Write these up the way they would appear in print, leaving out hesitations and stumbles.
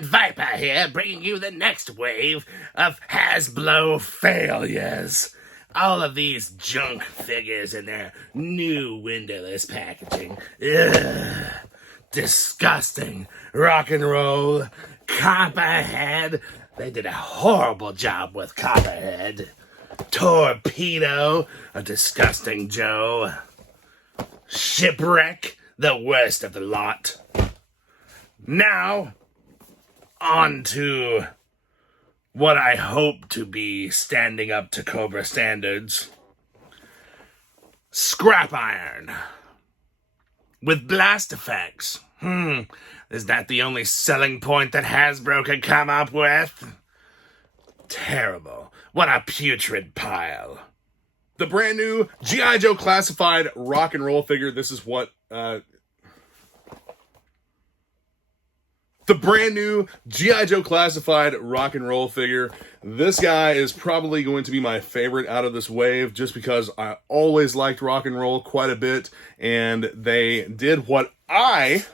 and Viper here, bringing you the next wave of Hasbro failures. All of these junk figures in their new windowless packaging. Ugh. Disgusting. Rock and roll. Copperhead. They did a horrible job with Copperhead. Torpedo. A disgusting Joe. Shipwreck. The worst of the lot. Now, on to what I hope to be standing up to Cobra standards. Scrap iron. With blast effects. Is that the only selling point that Hasbro could come up with? Terrible. What a putrid pile. The brand new G.I. Joe classified rock and roll figure. This is what... The brand new G.I. Joe classified rock and roll figure. This guy is probably going to be my favorite out of this wave just because I always liked rock and roll quite a bit, and they did what I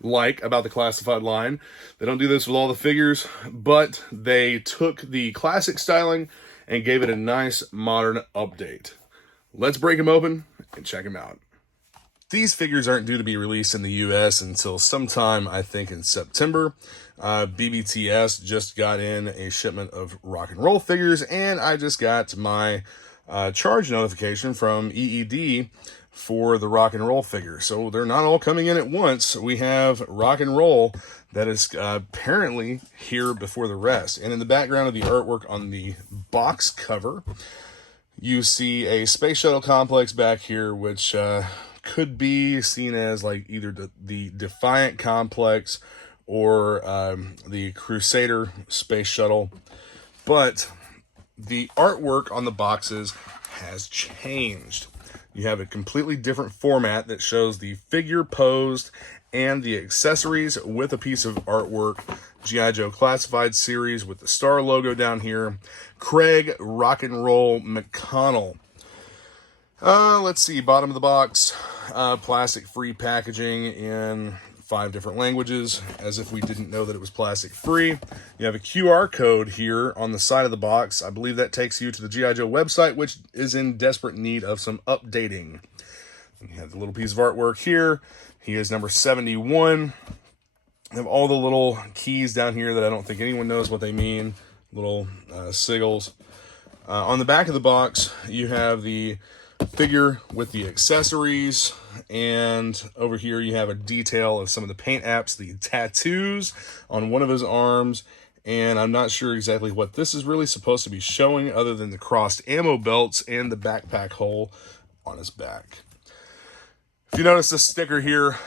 like about the classified line. They don't do this with all the figures, but they took the classic styling and gave it a nice modern update. Let's break them open and check them out. These figures aren't due to be released in the US until sometime, I think, in September. BBTS just got in a shipment of rock and roll figures, and I just got my charge notification from EED for the rock and roll figure. So they're not all coming in at once. We have rock and roll that is apparently here before the rest. And in the background of the artwork on the box cover, you see a space shuttle complex back here, which... could be seen as like either the Defiant complex or the Crusader space shuttle. But the artwork on the boxes has changed. You have a completely different format that shows the figure posed and the accessories with a piece of artwork. G.I. Joe Classified series with the star logo down here. Craig Rock and Roll McConnell. Let's see, bottom of the box, plastic-free packaging in 5 different languages, as if we didn't know that it was plastic-free. You have a QR code here on the side of the box. I believe that takes you to the G.I. Joe website, which is in desperate need of some updating. And you have the little piece of artwork here. He is number 71. You have all the little keys down here that I don't think anyone knows what they mean, little sigils. On the back of the box, you have the figure with the accessories, and over here you have a detail of some of the paint apps, the tattoos on one of his arms, and I'm not sure exactly what this is really supposed to be showing other than the crossed ammo belts and the backpack hole on his back. If you notice this sticker here,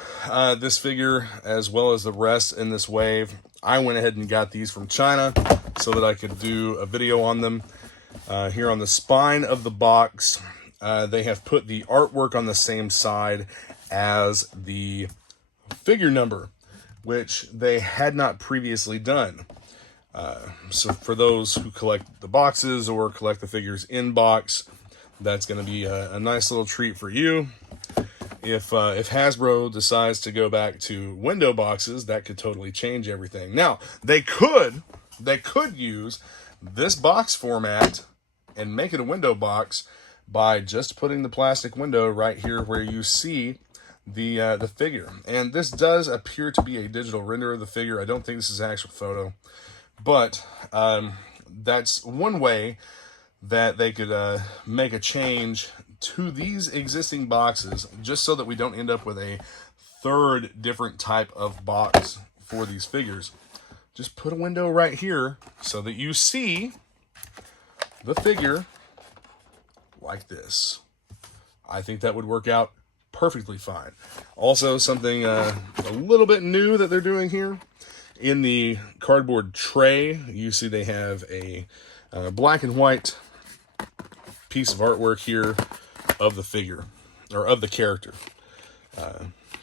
this figure as well as the rest in this wave, I went ahead and got these from China so that I could do a video on them. Here on the spine of the box, they have put the artwork on the same side as the figure number, which they had not previously done. So for those who collect the boxes or collect the figures in box, that's going to be a nice little treat for you. If Hasbro decides to go back to window boxes, that could totally change everything. Now, they could use this box format and make it a window box by just putting the plastic window right here where you see the figure. And this does appear to be a digital render of the figure. I don't think this is an actual photo, but that's one way that they could make a change to these existing boxes, just so that we don't end up with a third different type of box for these figures. Just put a window right here so that you see the figure like this. I think that would work out perfectly fine. Also, something a little bit new that they're doing here. In the cardboard tray, you see they have a black and white piece of artwork here of the figure, or of the character.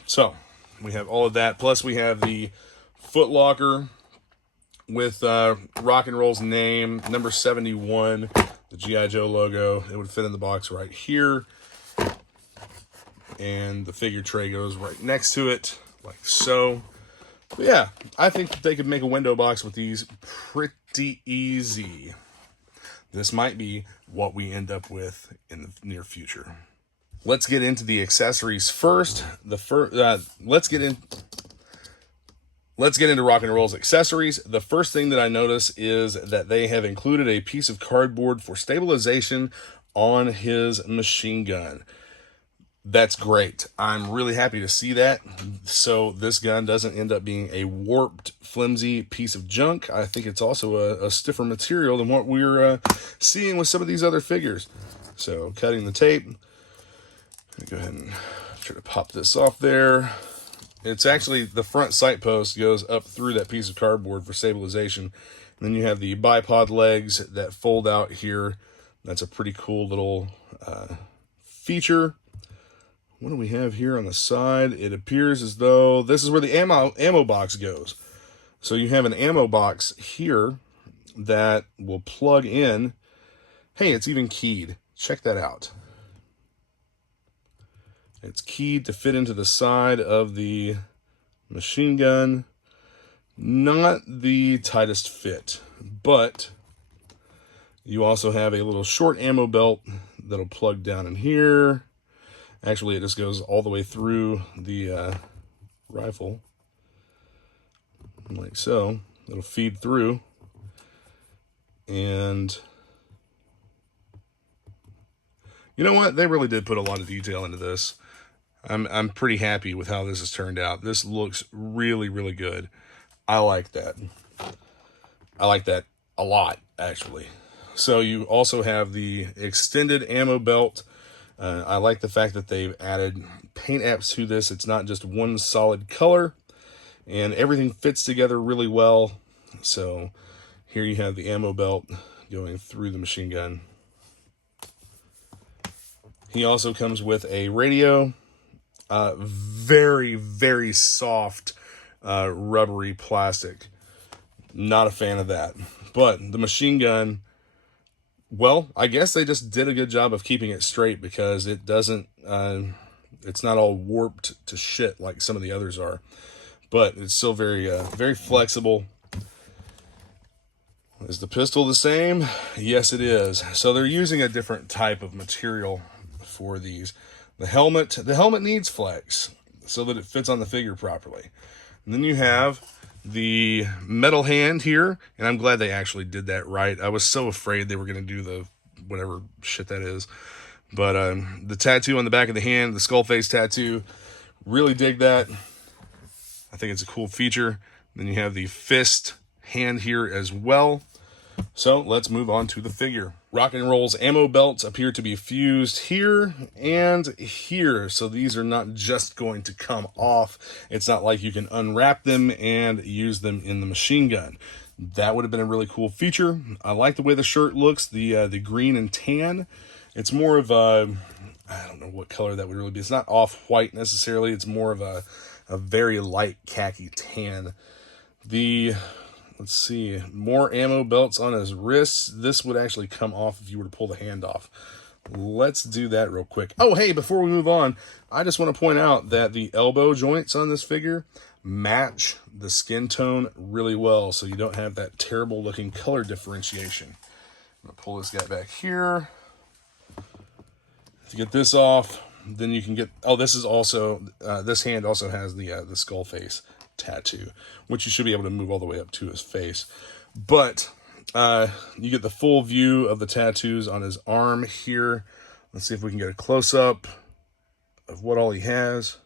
So, we have all of that. Plus, we have the foot locker with Rock and Roll's name, number 71, the G.I. Joe logo. It would fit in the box right here. And the figure tray goes right next to it, like so. But yeah, I think that they could make a window box with these pretty easy. This might be what we end up with in the near future. Let's get into the accessories first. Let's get into Rock and Roll's accessories. The first thing that I notice is that they have included a piece of cardboard for stabilization on his machine gun. That's great. I'm really happy to see that. So this gun doesn't end up being a warped, flimsy piece of junk. I think it's also a stiffer material than what we're seeing with some of these other figures. So cutting the tape. Go ahead and try to pop this off there. It's actually the front sight post goes up through that piece of cardboard for stabilization. And then you have the bipod legs that fold out here. That's a pretty cool little feature. What do we have here on the side? It appears as though this is where the ammo box goes. So you have an ammo box here that will plug in. Hey, it's even keyed. Check that out. It's keyed to fit into the side of the machine gun. Not the tightest fit, but you also have a little short ammo belt that'll plug down in here. Actually, it just goes all the way through the rifle, like so. It'll feed through, and you know what? They really did put a lot of detail into this. I'm pretty happy with how this has turned out. This looks really, really good. I like that. I like that a lot, actually. So you also have the extended ammo belt. I like the fact that they've added paint apps to this. It's not just one solid color, and everything fits together really well. So here you have the ammo belt going through the machine gun. He also comes with a radio. Very, very soft, rubbery plastic. Not a fan of that. But the machine gun, well, I guess they just did a good job of keeping it straight, because it doesn't, it's not all warped to shit like some of the others are. But it's still very, very flexible. Is the pistol the same? Yes, it is. So they're using a different type of material for these. The helmet needs flex so that it fits on the figure properly. And then you have the metal hand here, and I'm glad they actually did that right. I was so afraid they were going to do the whatever shit that is. But the tattoo on the back of the hand, the skull face tattoo, really dig that. I think it's a cool feature. Then you have the fist hand here as well. So let's move on to the figure. Rock and Roll's ammo belts appear to be fused here and here. So these are not just going to come off. It's not like you can unwrap them and use them in the machine gun. That would have been a really cool feature. I like the way the shirt looks, the green and tan. It's more of a, I don't know what color that would really be. It's not off-white necessarily. It's more of a very light khaki tan. Let's see, more ammo belts on his wrists. This would actually come off if you were to pull the hand off. Let's do that real quick. Oh, hey, before we move on, I just want to point out that the elbow joints on this figure match the skin tone really well, so you don't have that terrible looking color differentiation. I'm going to pull this guy back here. To get this off, then you can get, oh, this is also, this hand also has the skull face tattoo, which you should be able to move all the way up to his face. But you get the full view of the tattoos on his arm here. Let's see if we can get a close-up of what all he has.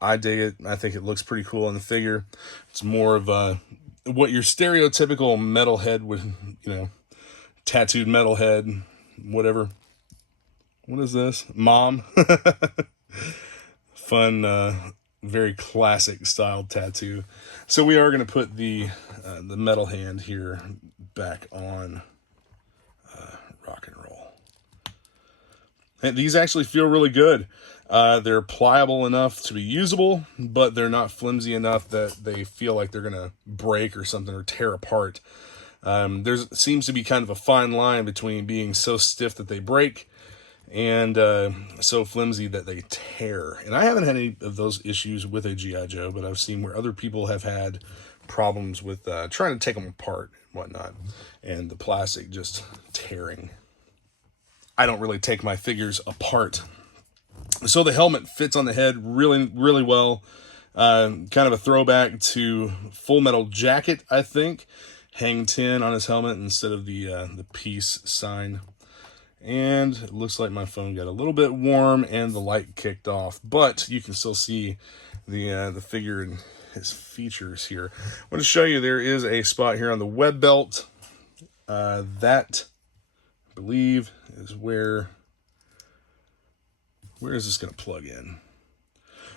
I dig it. I think it looks pretty cool on the figure. It's more of what your stereotypical metalhead would, you know, tattooed metalhead, whatever. What is this? Mom. Fun, very classic style tattoo. So we are going to put the metal hand here back on Rock and Roll. And these actually feel really good. They're pliable enough to be usable, but they're not flimsy enough that they feel like they're going to break or something or tear apart. There seems to be kind of a fine line between being so stiff that they break and so flimsy that they tear. And I haven't had any of those issues with a G.I. Joe, but I've seen where other people have had problems with trying to take them apart and whatnot, and the plastic just tearing. I don't really take my figures apart. So the helmet fits on the head really, really well. Kind of a throwback to Full Metal Jacket, I think. Hang 10 on his helmet instead of the peace sign. And it looks like my phone got a little bit warm and the light kicked off, but you can still see the figure and his features here. I want to show you there is a spot here on the web belt. That, I believe, is where is this going to plug in?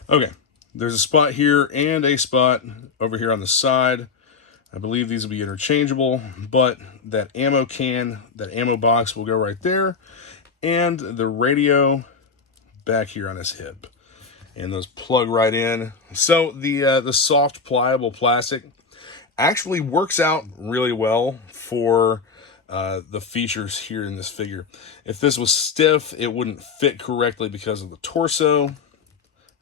Okay, there's a spot here and a spot over here on the side. I believe these will be interchangeable, but that ammo can, that ammo box will go right there, and the radio back here on his hip. And those plug right in. So the soft, pliable plastic actually works out really well for the features here in this figure. If this was stiff, it wouldn't fit correctly because of the torso.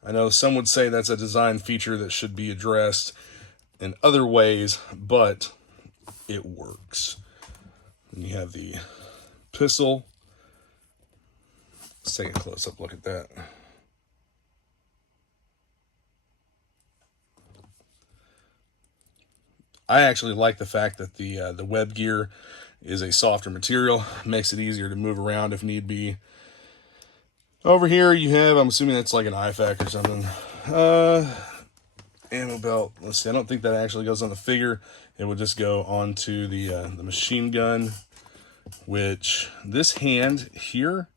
I know some would say that's a design feature that should be addressed in other ways, but it works. And you have the pistol. Let's take a close-up look at that. I actually like the fact that the web gear is a softer material. Makes it easier to move around if need be. Over here you have, I'm assuming that's like an IFAK or something. Ammo belt. Let's see. I don't think that actually goes on the figure. It would just go onto the machine gun, which this hand here,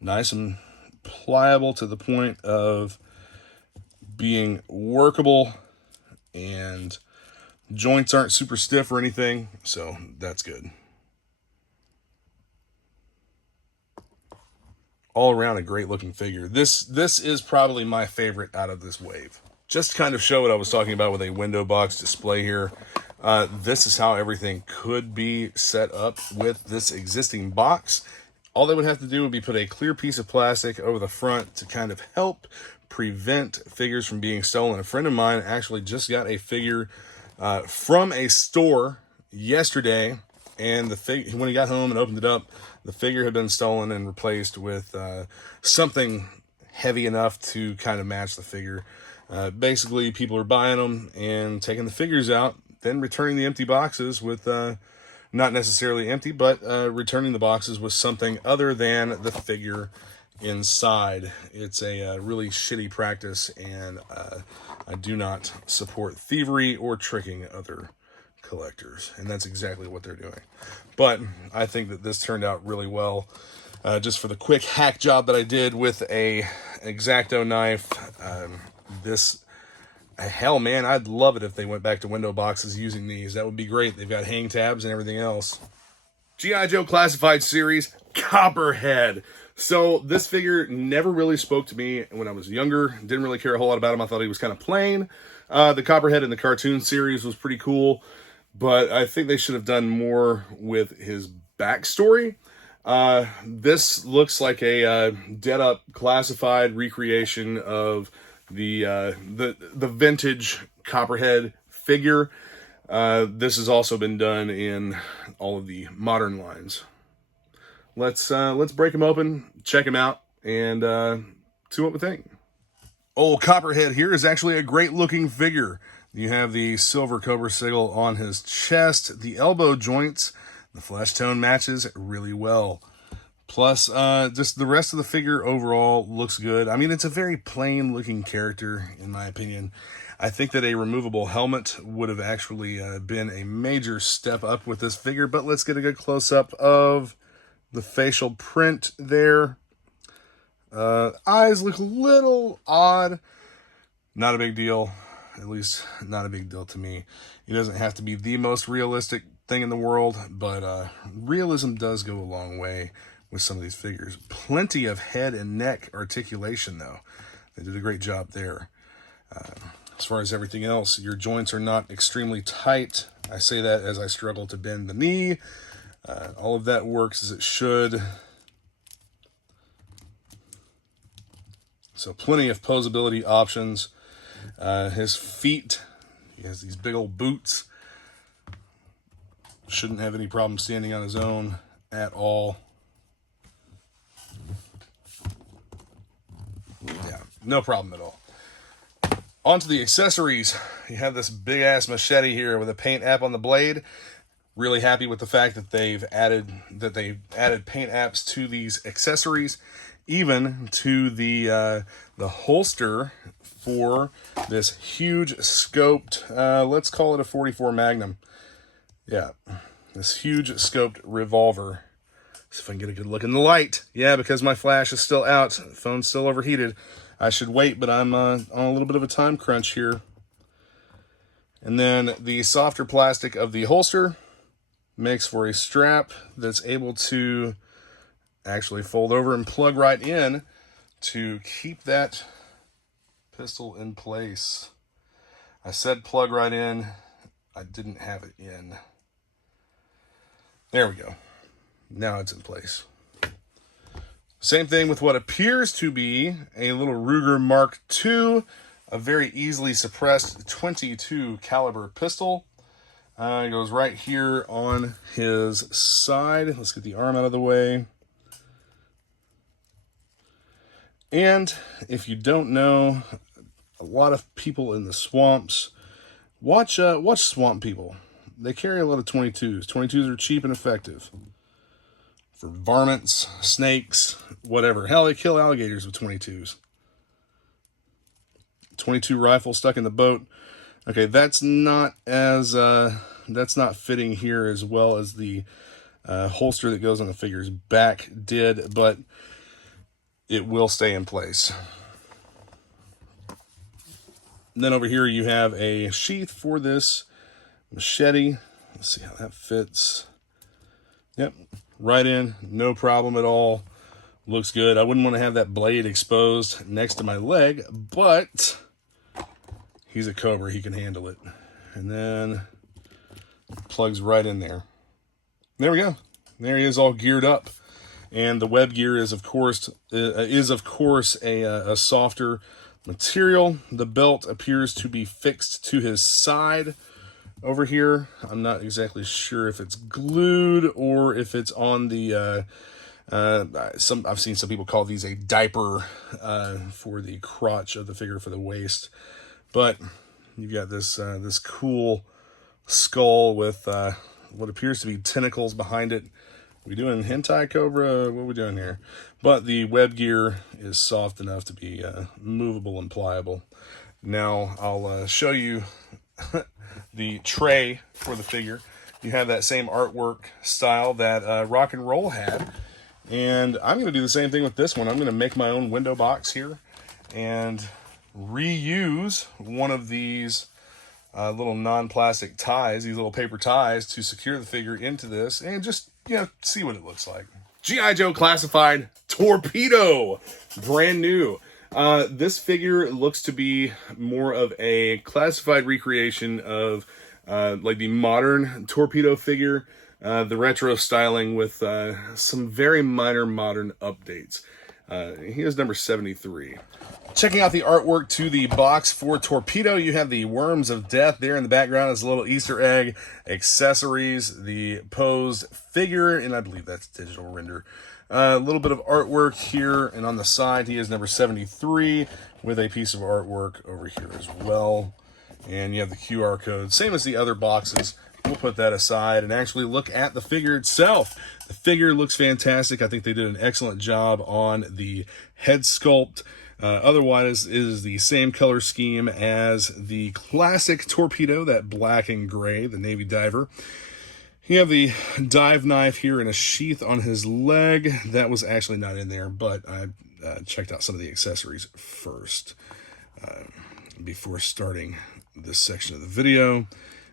nice and pliable to the point of being workable, and joints aren't super stiff or anything, so that's good. All around a great looking figure. This is probably my favorite out of this wave. Just to kind of show what I was talking about with a window box display here, this is how everything could be set up with this existing box. All they would have to do would be put a clear piece of plastic over the front to kind of help prevent figures from being stolen. A friend of mine actually just got a figure from a store yesterday, and when he got home and opened it up, the figure had been stolen and replaced with something heavy enough to kind of match the figure. Basically, people are buying them and taking the figures out, then returning the empty boxes with, not necessarily empty, but returning the boxes with something other than the figure inside. It's a really shitty practice, and I do not support thievery or tricking other collectors, and that's exactly what they're doing. But I think that this turned out really well. Just for the quick hack job that I did with a X-Acto knife, hell man, I'd love it if they went back to window boxes using these. That would be great. They've got hang tabs and everything else. G.I. Joe Classified Series, Copperhead. So this figure never really spoke to me when I was younger. Didn't really care a whole lot about him. I thought he was kind of plain. The Copperhead in the cartoon series was pretty cool, but I think they should have done more with his backstory. This looks like a dead-up classified recreation of the vintage Copperhead figure. This has also been done in all of the modern lines. Let's break him open, check him out, and see what we think. Old Copperhead here is actually a great looking figure. You have the silver cobra sigil on his chest, the elbow joints, the flesh tone matches really well. Plus, just the rest of the figure overall looks good. I mean, it's a very plain looking character, in my opinion. I think that a removable helmet would have actually been a major step up with this figure, but let's get a good close-up of the facial print there. Eyes look a little odd. Not a big deal. At least, not a big deal to me. He doesn't have to be the most realistic thing in the world, but realism does go a long way with some of these figures. Plenty of head and neck articulation, though. They did a great job there. As far as everything else, your joints are not extremely tight. I say that as I struggle to bend the knee. All of that works as it should. So plenty of posability options. His feet, he has these big old boots. Shouldn't have any problem standing on his own at all. Yeah, no problem at all. On to the accessories. You have this big ass machete here with a paint app on the blade. Really happy with the fact that they've added paint apps to these accessories, even to the holster for this huge scoped, let's call it a 44 Magnum. Yeah, this huge scoped revolver. See if I can get a good look in the light. Yeah, because my flash is still out, the phone's still overheated. I should wait, but I'm on a little bit of a time crunch here. And then the softer plastic of the holster makes for a strap that's able to actually fold over and plug right in to keep that pistol in place. I said plug right in. I didn't have it in. There we go. Now it's in place. Same thing with what appears to be a little Ruger Mark II, a very easily suppressed 22 caliber pistol. It goes right here on his side. Let's get the arm out of the way. And if you don't know, a lot of people in the swamps watch Swamp People. They carry a lot of 22s. 22s are cheap and effective for varmints, snakes, whatever. Hell, they kill alligators with 22s. 22 rifle stuck in the boat. Okay, that's not fitting here as well as the holster that goes on the figure's back did, but it will stay in place. And then over here you have a sheath for this machete. Let's see how that fits. Yep, right in, no problem at all. Looks good. I wouldn't want to have that blade exposed next to my leg, but he's a Cobra, he can handle it. And then plugs right in there. There we go. There he is, all geared up. And the web gear is of course a softer material. The belt appears to be fixed to his side over here. I'm not exactly sure if it's glued or if it's on the I've seen some people call these a diaper for the crotch of the figure for the waist. But you've got this this cool skull with what appears to be tentacles behind it. We doing hentai Cobra? What are we doing here? But the web gear is soft enough to be movable and pliable. Now I'll show you the tray for the figure. You have that same artwork style that Rock and Roll had. And I'm going to do the same thing with this one. I'm going to make my own window box here and reuse one of these little non-plastic ties, these little paper ties, to secure the figure into this and just, see what it looks like. G.I. Joe Classified Torpedo, brand new. This figure looks to be more of a classified recreation of like the modern Torpedo figure, the retro styling with some very minor modern updates. He is number 73. Checking out the artwork to the box for Torpedo, you have the Worms of Death there in the background as a little Easter egg, accessories, the posed figure, and I believe that's digital render. A little bit of artwork here, and on the side he is number 73 with a piece of artwork over here as well. And you have the QR code, same as the other boxes. We'll put that aside and actually look at the figure itself. The figure looks fantastic. I think they did an excellent job on the head sculpt. Otherwise, it is the same color scheme as the classic Torpedo, that black and gray, the Navy diver. You have the dive knife here in a sheath on his leg. That was actually not in there, but I checked out some of the accessories first before starting this section of the video.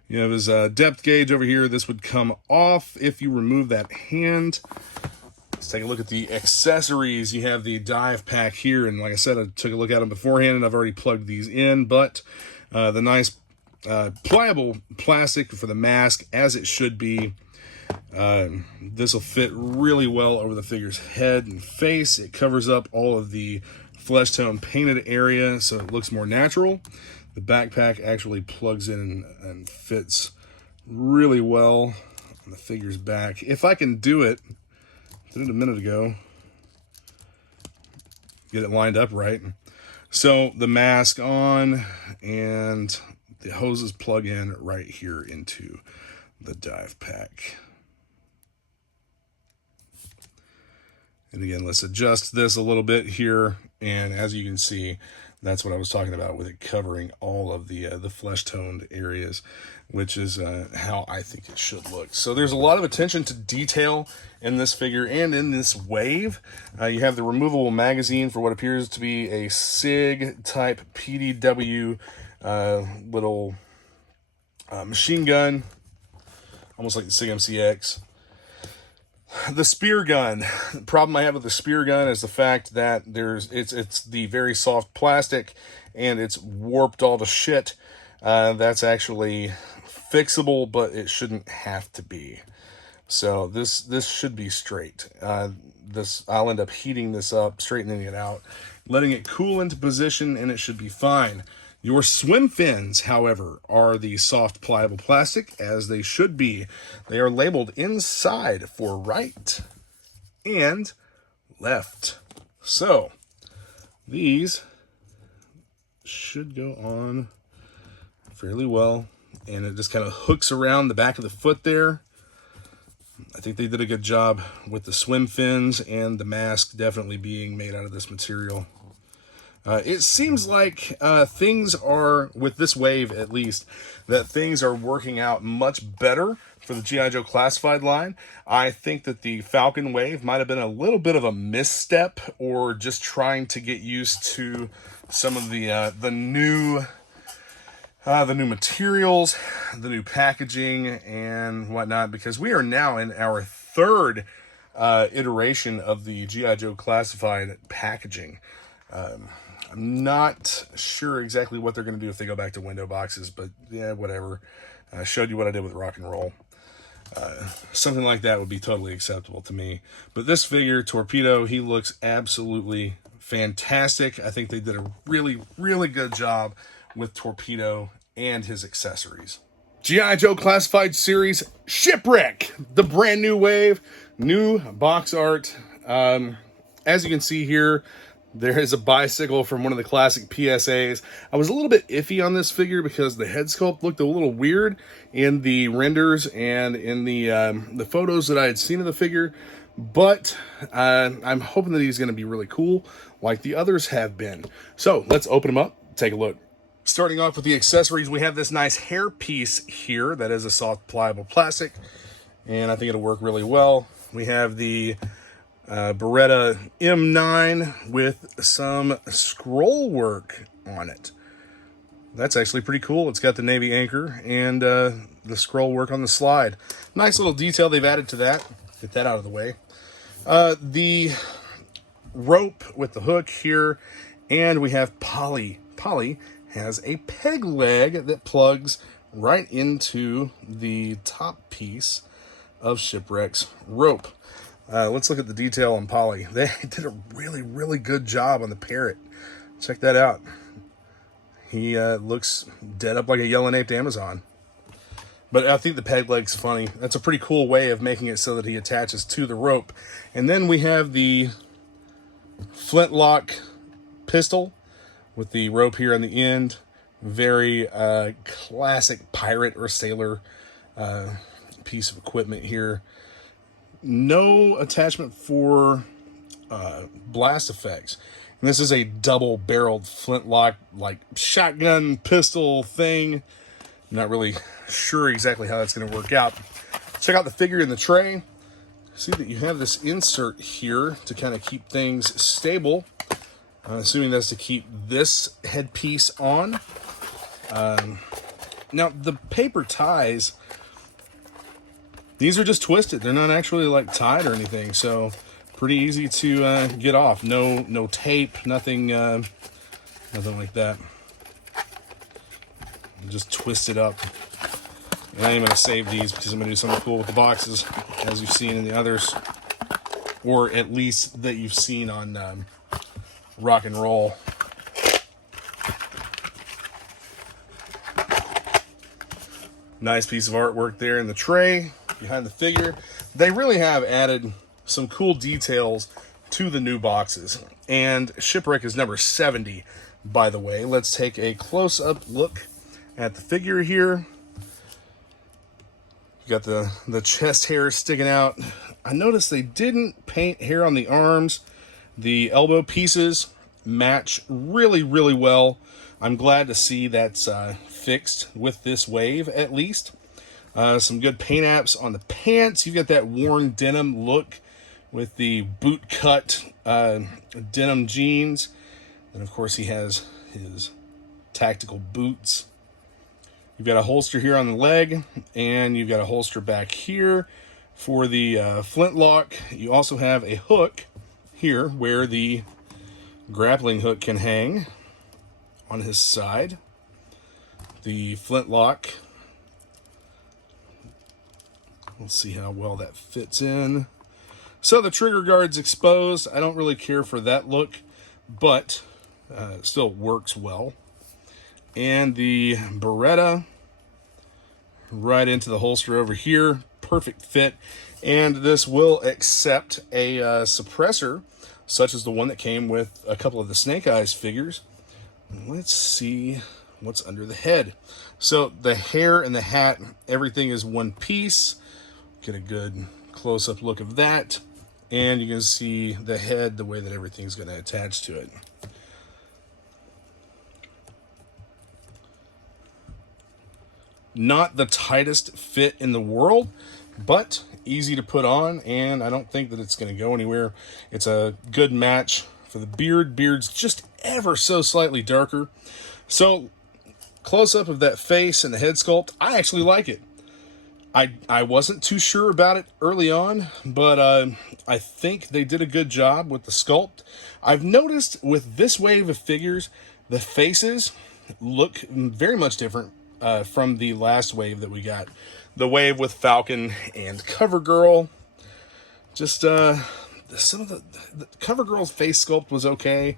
You have his depth gauge over here. This would come off if you remove that hand. Let's take a look at the accessories. You have the dive pack here, and like I said, I took a look at them beforehand, and I've already plugged these in, but the nice pliable plastic for the mask, as it should be. This will fit really well over the figure's head and face. It covers up all of the flesh tone painted area, so it looks more natural. The backpack actually plugs in and fits really well on the figure's back. If I can do it, did it a minute ago, get it lined up right. So the mask on and the hoses plug in right here into the dive pack. And again, let's adjust this a little bit here. And as you can see, that's what I was talking about with it covering all of the flesh toned areas, which is how I think it should look. So there's a lot of attention to detail in this figure and in this wave. You have the removable magazine for what appears to be a SIG type PDW little machine gun, almost like the SIG MCX. The spear gun. The problem I have with the spear gun is the fact that it's the very soft plastic and it's warped all to shit. That's actually fixable, but it shouldn't have to be. So this should be straight. I'll end up heating this up, straightening it out, letting it cool into position, and it should be fine. Your swim fins, however, are the soft pliable plastic, as they should be. They are labeled inside for right and left. So these should go on fairly well, and it just kind of hooks around the back of the foot there. I think they did a good job with the swim fins and the mask definitely being made out of this material. It seems like things are, with this wave at least, that things are working out much better for the G.I. Joe Classified line. I think that the Falcon wave might have been a little bit of a misstep, or just trying to get used to some of the new materials, the new packaging and whatnot, because we are now in our third iteration of the G.I. Joe Classified packaging. I'm not sure exactly what they're going to do if they go back to window boxes, but yeah, whatever. I showed you what I did with Rock and Roll. Something like that would be totally acceptable to me. But this figure, Torpedo, he looks absolutely fantastic. I think they did a really, really good job with Torpedo and his accessories. G.I. Joe Classified Series Shipwreck, the brand new wave, new box art. As you can see here, there is a bicycle from one of the classic PSAs. I was a little bit iffy on this figure because the head sculpt looked a little weird in the renders and in the photos that I had seen of the figure. But I'm hoping that he's going to be really cool like the others have been. So let's open him up, take a look. Starting off with the accessories, we have this nice hair piece here that is a soft pliable plastic, and I think it'll work really well. We have the Beretta M9 with some scroll work on it. That's actually pretty cool. It's got the Navy anchor and the scroll work on the slide. Nice little detail they've added to that. Get that out of the way. The rope with the hook here, and we have Polly. Polly has a peg leg that plugs right into the top piece of Shipwreck's rope. Let's look at the detail on Polly. They did a really, really good job on the parrot. Check that out. He looks dead up like a yellow-naped Amazon. But I think the peg leg's funny. That's a pretty cool way of making it so that he attaches to the rope. And then we have the flintlock pistol with the rope here on the end. Very classic pirate or sailor piece of equipment here. No attachment for blast effects. And this is a double-barreled flintlock, like shotgun pistol thing. I'm not really sure exactly how that's going to work out. Check out the figure in the tray. See that you have this insert here to kind of keep things stable. I'm assuming that's to keep this headpiece on. Now, the paper ties, these are just twisted. They're not actually like tied or anything, so pretty easy to get off. No tape, nothing like that. Just twist it up. And I am going to save these because I'm going to do something cool with the boxes, as you've seen in the others, or at least that you've seen on rock and roll. Nice piece of artwork there in the tray behind the figure. They really have added some cool details to the new boxes. And Shipwreck is number 70, by the way. Let's take a close-up look at the figure here. You got the chest hair sticking out. I noticed they didn't paint hair on the arms. The elbow pieces match really, really well. I'm glad to see that's fixed with this wave, at least. Some good paint apps on the pants. You've got that worn denim look with the boot cut denim jeans. And of course he has his tactical boots. You've got a holster here on the leg, and you've got a holster back here for the flintlock. You also have a hook here where the grappling hook can hang on his side. The flintlock, we'll see how well that fits in. So the trigger guard's exposed. I don't really care for that look, but it still works well. And the Beretta right into the holster over here. Perfect fit. And this will accept a suppressor, such as the one that came with a couple of the Snake Eyes figures. Let's see what's under the head. So the hair and the hat, everything is one piece. Get a good close-up look of that. And you can see the head, the way that everything's going to attach to it. Not the tightest fit in the world, but easy to put on, and I don't think that it's going to go anywhere. It's a good match for the beard. Beard's just ever so slightly darker. So, close-up of that face and the head sculpt, I actually like it. I wasn't too sure about it early on, but I think they did a good job with the sculpt. I've noticed with this wave of figures, the faces look very much different from the last wave that we got. The wave with Falcon and CoverGirl. Just some of the CoverGirl's face sculpt was okay.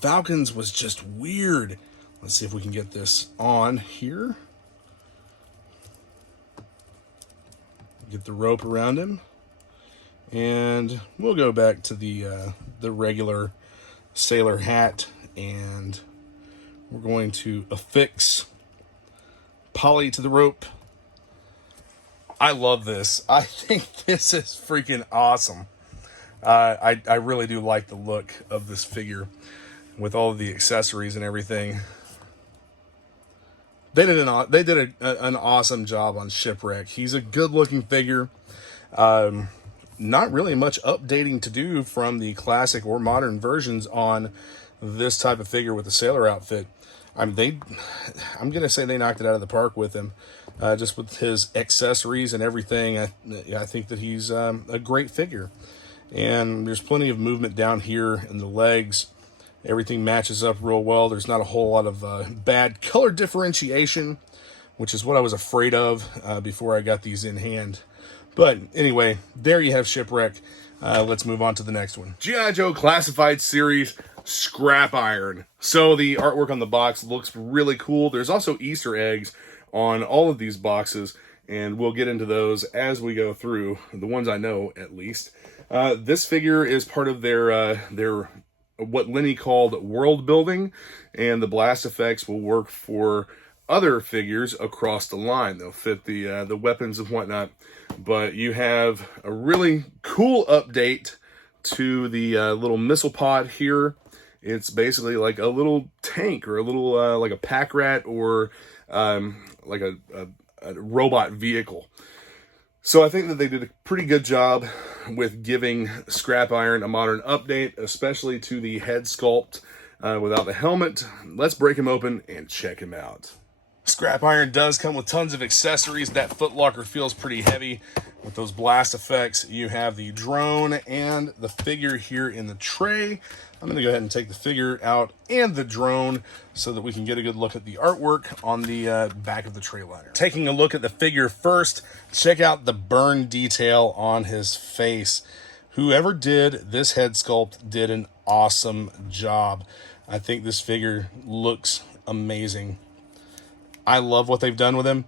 Falcon's was just weird. Let's see if we can get this on here. Get the rope around him. And we'll go back to the regular sailor hat, and we're going to affix poly to the rope. I love this. I think this is freaking awesome. I really do like the look of this figure with all of the accessories and everything. They did an awesome job on Shipwreck. He's a good-looking figure. Not really much updating to do from the classic or modern versions on this type of figure with the sailor outfit. I'm gonna say they knocked it out of the park with him, just with his accessories and everything. I think that he's a great figure, and there's plenty of movement down here in the legs. Everything matches up real well. There's not a whole lot of bad color differentiation, which is what I was afraid of before I got these in hand. But anyway, there you have Shipwreck. Let's move on to the next one. G.I. Joe Classified Series Scrap Iron. So the artwork on the box looks really cool. There's also Easter eggs on all of these boxes, and we'll get into those as we go through, the ones I know at least. This figure is part of their what Lenny called world building, and the blast effects will work for other figures across the line. They'll fit the weapons and whatnot. But you have a really cool update to the little missile pod here. It's basically like a little tank, or a little like a pack rat, or like a robot vehicle. So I think that they did a pretty good job with giving Scrap Iron a modern update, especially to the head sculpt without the helmet. Let's break him open and check him out. Scrap Iron does come with tons of accessories. That footlocker feels pretty heavy with those blast effects. You have the drone and the figure here in the tray. I'm going to go ahead and take the figure out and the drone so that we can get a good look at the artwork on the back of the tray liner. Taking a look at the figure first, check out the burn detail on his face. Whoever did this head sculpt did an awesome job. I think this figure looks amazing. I love what they've done with him.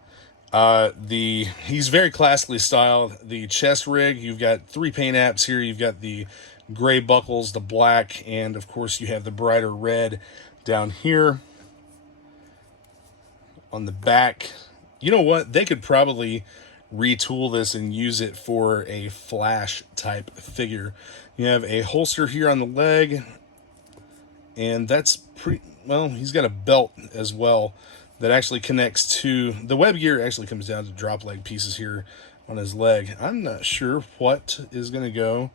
He's very classically styled. The chest rig, you've got 3 paint apps here. You've got the gray buckles, the black, and of course you have the brighter red down here on the back. You know what? They could probably retool this and use it for a Flash type figure. You have a holster here on the leg, and that's pretty well. He's got a belt as well that actually connects to the web gear. Actually comes down to drop leg pieces here on his leg. I'm not sure what is going to go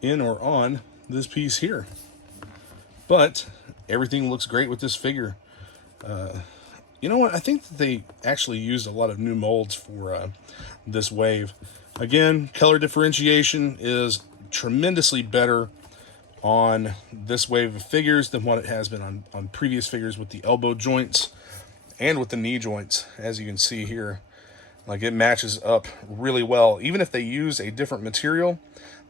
in or on this piece here, but everything looks great with this figure. You know what? I think that they actually used a lot of new molds for this wave. Again, color differentiation is tremendously better on this wave of figures than what it has been on previous figures with the elbow joints and with the knee joints. As you can see here, like, it matches up really well. Even if they use a different material,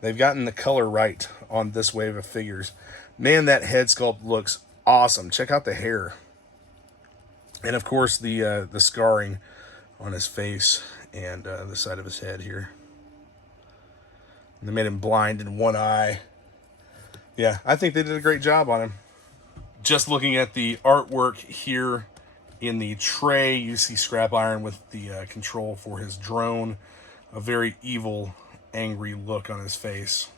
they've gotten the color right on this wave of figures. Man, that head sculpt looks awesome. Check out the hair. And of course the scarring on his face and the side of his head here. And they made him blind in one eye. Yeah, I think they did a great job on him. Just looking at the artwork here in the tray, you see Scrap Iron with the control for his drone. A very evil, angry look on his face.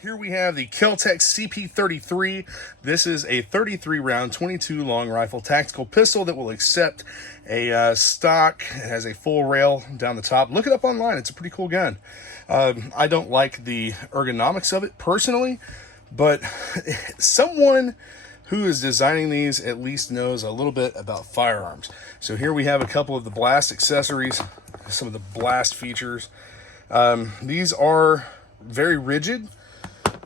Here we have the Keltec CP33. This is a 33 round, 22 long rifle tactical pistol that will accept a stock. It has a full rail down the top. Look it up online. It's a pretty cool gun. I don't like the ergonomics of it personally, but someone who is designing these at least knows a little bit about firearms. So here we have a couple of the blast accessories, some of the blast features. These are very rigid.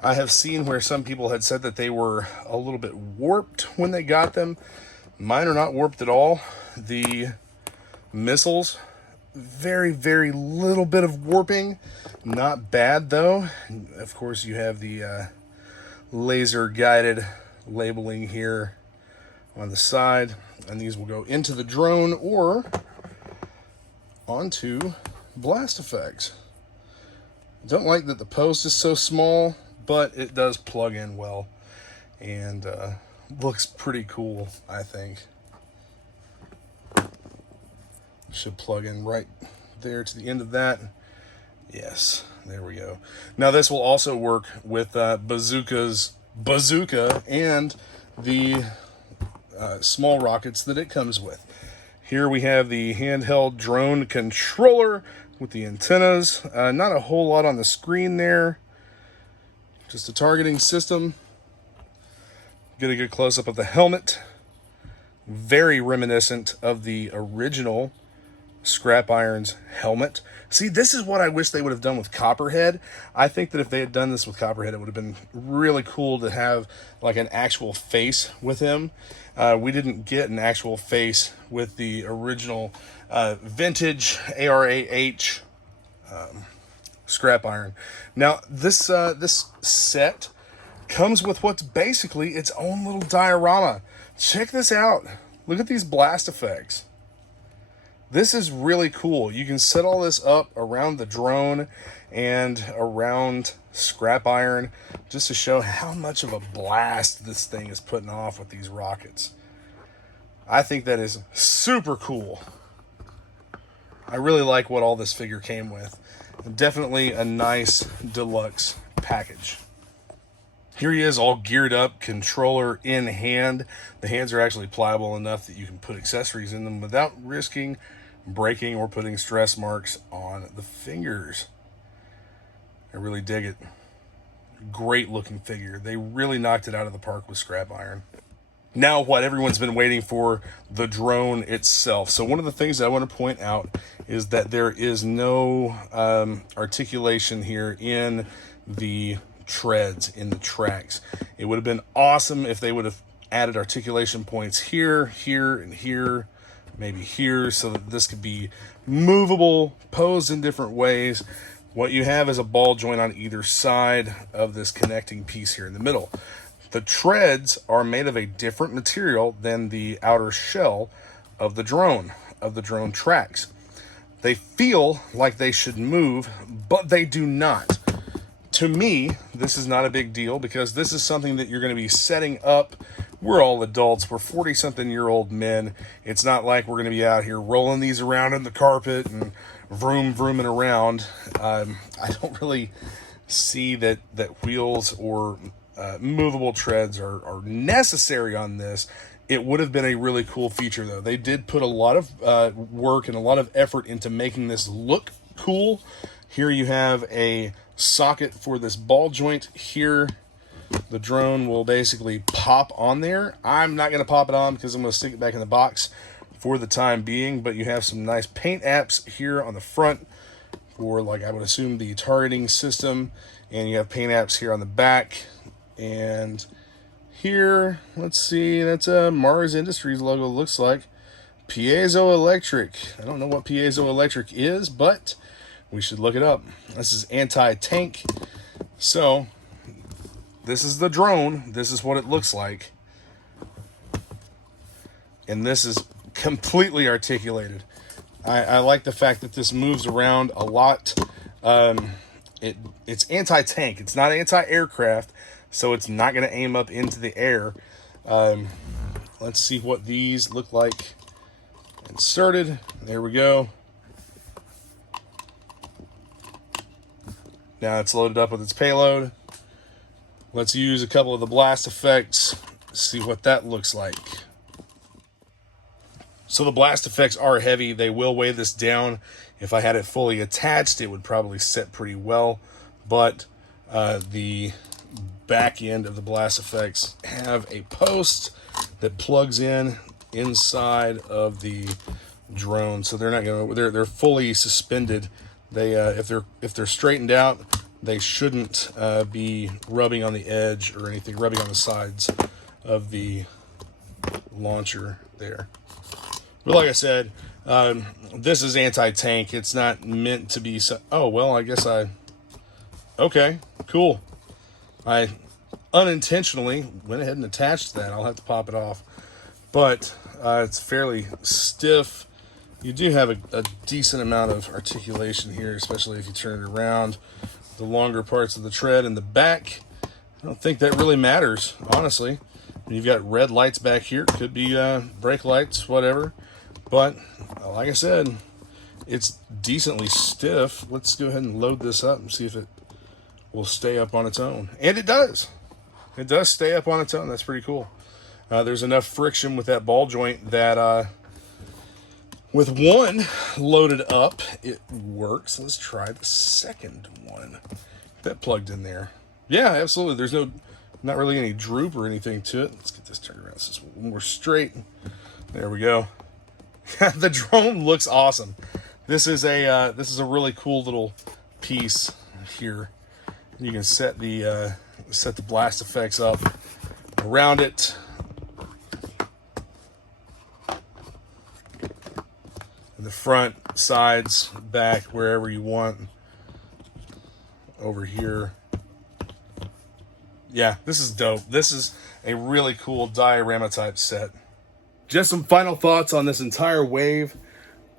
I have seen where some people had said that they were a little bit warped when they got them. Mine are not warped at all. The missiles, very, very little bit of warping. Not bad, though. Of course, you have the laser-guided labeling here on the side. And these will go into the drone or onto blast effects. I don't like that the post is so small, but it does plug in well and looks pretty cool, I think. Should plug in right there to the end of that. Yes, there we go. Now this will also work with Bazooka's bazooka and the small rockets that it comes with. Here we have the handheld drone controller with the antennas. Not a whole lot on the screen there. Just a targeting system. Get a good close-up of the helmet. Very reminiscent of the original Scrap Iron's helmet. See, this is what I wish they would have done with Copperhead. I think that if they had done this with Copperhead, it would have been really cool to have like an actual face with him. We didn't get an actual face with the original vintage ARAH Scrap Iron. Now, this set comes with what's basically its own little diorama. Check this out. Look at these blast effects. This is really cool. You can set all this up around the drone and around Scrap Iron just to show how much of a blast this thing is putting off with these rockets. I think that is super cool. I really like what all this figure came with. Definitely a nice deluxe package. Here he is, all geared up, controller in hand. The hands are actually pliable enough that you can put accessories in them without risking breaking or putting stress marks on the fingers. I really dig it. Great looking figure. They really knocked it out of the park with Scrap Iron. Now what everyone's been waiting for, the drone itself. So one of the things I want to point out is that there is no articulation here in the treads, in the tracks. It would have been awesome if they would have added articulation points here, here, and here, maybe here, so that this could be movable, posed in different ways. What you have is a ball joint on either side of this connecting piece here in the middle. The treads are made of a different material than the outer shell of the drone tracks. They feel like they should move, but they do not. To me, this is not a big deal because this is something that you're going to be setting up. We're all adults. We're 40-something-year-old men. It's not like we're going to be out here rolling these around in the carpet and vrooming around. I don't really see that wheels or movable treads are necessary on this. It would have been a really cool feature, though. They did put a lot of work and a lot of effort into making this look cool. Here you have a socket for this ball joint. Here, the drone will basically pop on there. I'm not going to pop it on because I'm going to stick it back in the box for the time being, but you have some nice paint apps here on the front for, like, I would assume the targeting system, and you have paint apps here on the back. And here, let's see, that's a Mars Industries logo, looks like. Piezoelectric. I don't know what piezoelectric is, but we should look it up. This is anti-tank. So, this is the drone. This is what it looks like. And this is completely articulated. I like the fact that this moves around a lot. It's anti-tank. It's not anti-aircraft, so it's not going to aim up into the air. Let's see what these look like inserted. There we go. Now it's loaded up with its payload. Let's use a couple of the blast effects, see what that looks like. So the blast effects are heavy. They will weigh this down. If I had it fully attached, it would probably set pretty well. But the back end of the blast effects have a post that plugs in inside of the drone. So they're not going to, they're fully suspended. They if they're straightened out, they shouldn't be rubbing on the edge or anything, rubbing on the sides of the launcher there. But like I said, this is anti-tank. It's not meant to be... Oh, well, I guess okay, cool. I unintentionally went ahead and attached that. I'll have to pop it off. But it's fairly stiff. You do have a decent amount of articulation here, especially if you turn it around. The longer parts of the tread in the back, I don't think that really matters, honestly. You've got red lights back here. Could be brake lights, whatever. But, like I said, it's decently stiff. Let's go ahead and load this up and see if it will stay up on its own. And it does. It does stay up on its own. That's pretty cool. There's enough friction with that ball joint that with one loaded up, it works. Let's try the second one. That plugged in there. Yeah, absolutely. There's not really any droop or anything to it. Let's get this turned around so it's more straight. There we go. The drone looks awesome. This is a really cool little piece here. You can set the blast effects up around it. The front, sides, back, wherever you want. Over here. Yeah, this is dope. This is a really cool diorama type set. Just some final thoughts on this entire wave.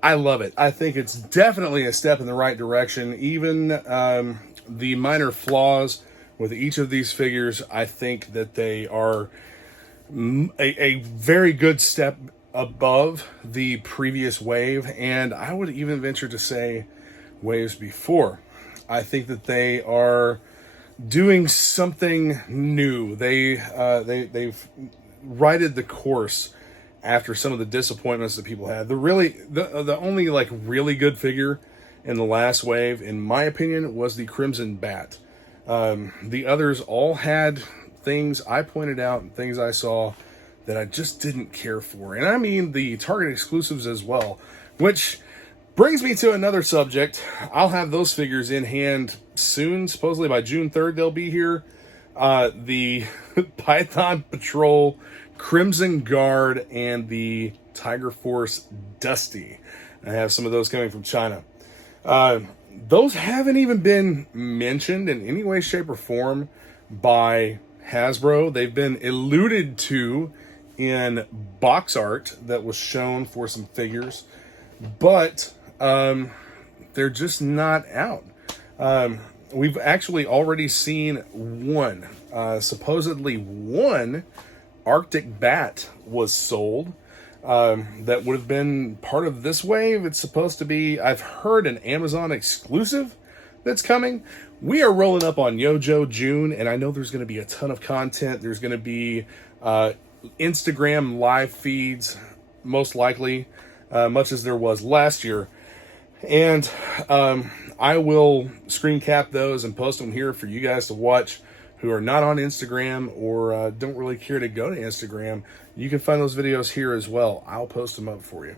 I love it. I think it's definitely a step in the right direction. Even the minor flaws with each of these figures, I think that they are a very good step above the previous wave, and I would even venture to say waves before. I think that they are doing something new. They've righted the course after some of the disappointments that people had. The only like really good figure in the last wave, in my opinion, was the Crimson Bat. The others all had things I pointed out and things I saw that I just didn't care for. And I mean the Target exclusives as well, which brings me to another subject. I'll have those figures in hand soon. Supposedly by June 3rd, they'll be here. The Python Patrol Crimson Guard and the Tiger Force Dusty. I have some of those coming from China. Those haven't even been mentioned in any way, shape, or form by Hasbro. They've been alluded to in box art that was shown for some figures, but they're just not out. We've actually already seen one, supposedly one Arctic Bat was sold. That would have been part of this wave. It's supposed to be, I've heard, an Amazon exclusive that's coming. We are rolling up on JoJo June, and I know there's going to be a ton of content. There's going to be Instagram live feeds, most likely, much as there was last year. And I will screen cap those and post them here for you guys to watch who are not on Instagram or don't really care to go to Instagram. You can find those videos here as well. I'll post them up for you.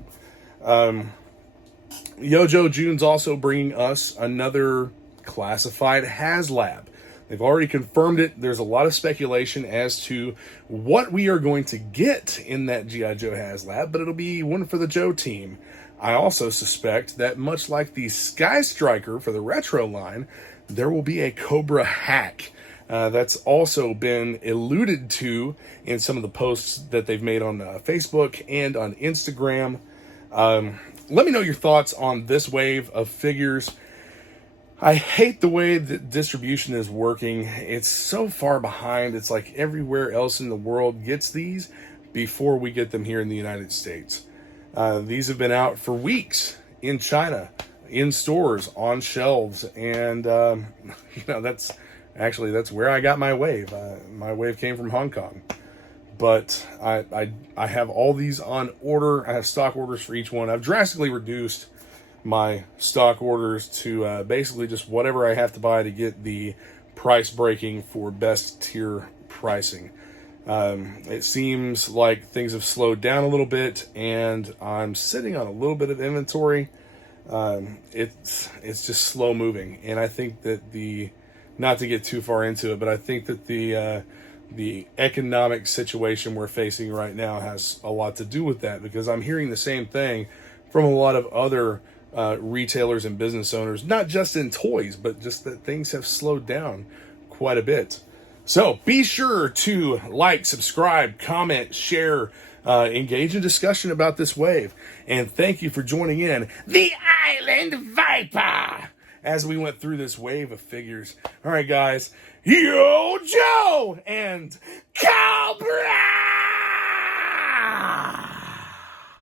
JoJo June's also bringing us another classified HasLab. They've already confirmed it. There's a lot of speculation as to what we are going to get in that G.I. Joe HasLab, but it'll be one for the Joe team. I also suspect that much like the Sky Striker for the retro line, there will be a Cobra Hack. That's also been alluded to in some of the posts that they've made on Facebook and on Instagram. Let me know your thoughts on this wave of figures. I hate the way that distribution is working. It's so far behind. It's like everywhere else in the world gets these before we get them here in the United States. These have been out for weeks in China, in stores, on shelves, and that's where I got my wave. My wave came from Hong Kong, but I have all these on order. I have stock orders for each one. I've drastically reduced my stock orders to basically just whatever I have to buy to get the price breaking for best tier pricing. It seems like things have slowed down a little bit, and I'm sitting on a little bit of inventory. It's just slow moving, and I think that not to get too far into it, but I think that the economic situation we're facing right now has a lot to do with that, because I'm hearing the same thing from a lot of other retailers and business owners, not just in toys, but just that things have slowed down quite a bit. So be sure to like, subscribe, comment, share, engage in discussion about this wave. And thank you for joining in the Island Viper as we went through this wave of figures. All right, guys, Yooo Joe and Cobra!